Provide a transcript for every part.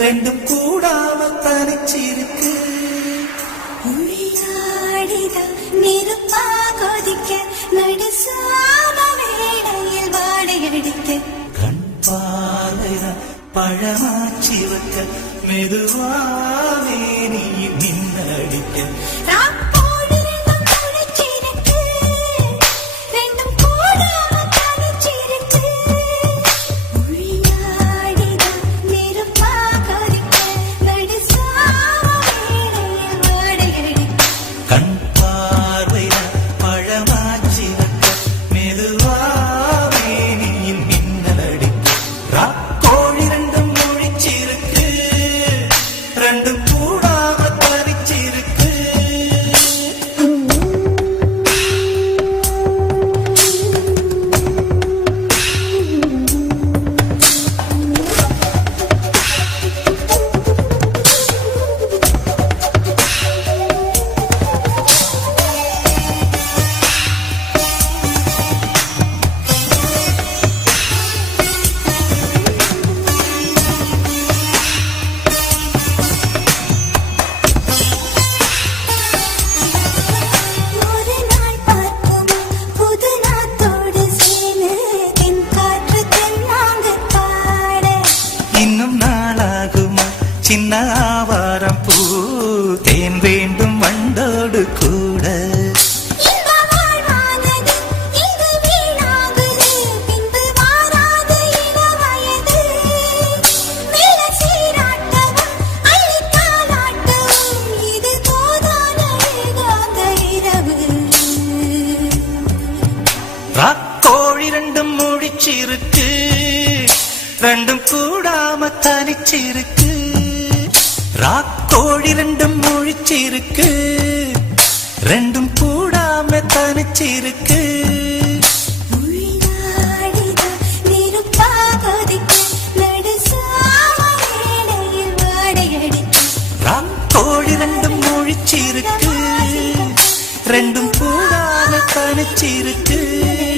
ரெண்டும் கூடாம தனிச்சிருக்கு. கண் பார்வைதான் பழமாச்சி வைக்க மெதுவாவே நீ நின்னடிக்க. சின்ன ஆவாரம் பூ தேன் வேண்டும் வண்டோடு கூட. ராக்கோழி ரெண்டும் முடிச்சிருக்கு ரெண்டும் கூடாம தனிச்சிருக்கு. ராக்கோழி ரெண்டும் முழிச்சிருக்கு. ரெண்டும் கூடாம தனிச்சிருக்கு. ராக்கோழி ரெண்டும் முழிச்சிருக்கு. ரெண்டும் கூடாம தனிச்சிருக்கு.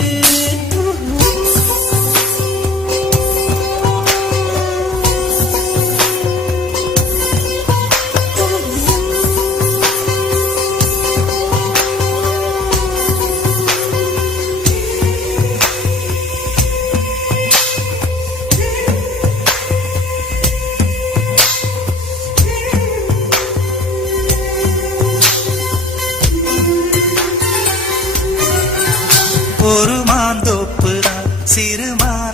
ஒரு மாந்தோப்புதான். தான்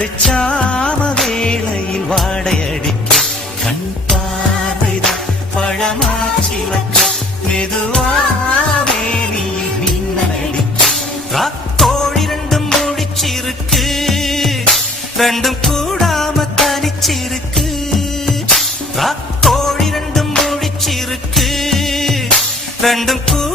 நடுச்சாம வேளையில் வாடையடிக்க கண் பார்வைதான் பழமாச்சி வைக்க மெதுவாவே நீ நின்னடிக்க ராக்கோழி ரெண்டும் முடிச்சிருக்கு ரெண்டும் கூடாம தனிச்சிருக்கு. ராக்கோழி ரெண்டும் முடிச்சிருக்கு ரெண்டும் கூட